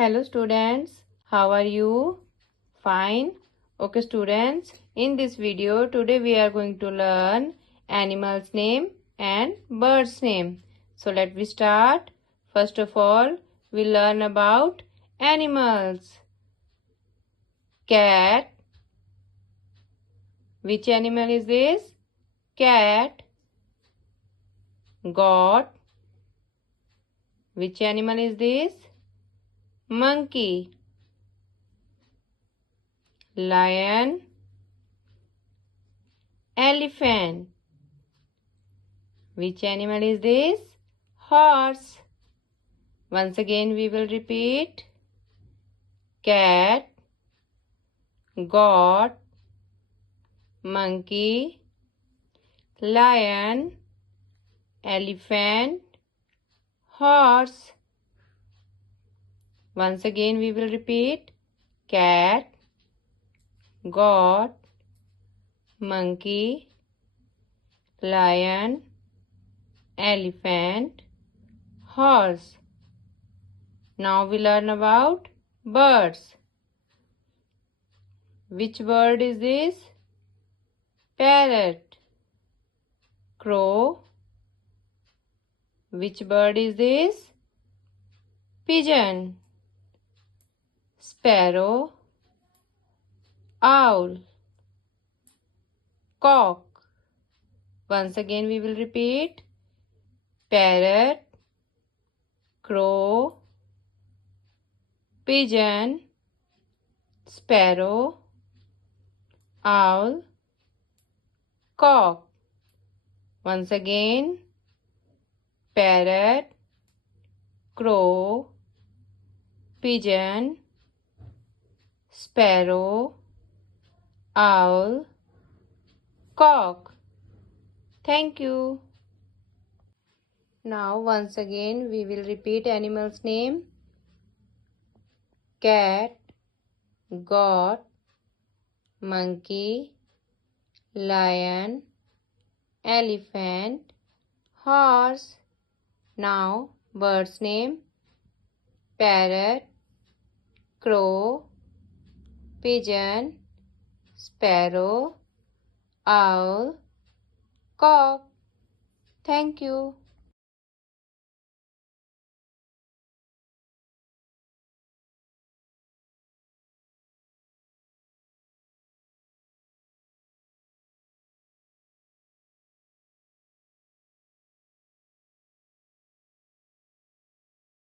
Hello students, how are you? Fine. Okay students, in this video today we are going to learn animals name and birds name. So let me start. First of all, we learn about animals. Cat. Which animal is this? Cat. Goat. Which animal is this? Monkey. Lion. Elephant. Which animal is this? Horse. Once again we will repeat. Cat, goat, monkey, lion, elephant, horse. Once again we will repeat. Cat, goat, monkey, lion, elephant, horse. Now we learn about birds. Which bird is this? Parrot. Crow. Which bird is this? Pigeon. Sparrow. Owl. Cock. Once again we will repeat. Parrot, crow, pigeon, sparrow, owl, cock. Once again, parrot, crow, pigeon, sparrow, owl, cock. Thank you. Now once again we will repeat animals name. Cat, goat, monkey, lion, elephant, horse. Now birds name. Parrot, crow, pigeon, sparrow, owl, cock. Thank you.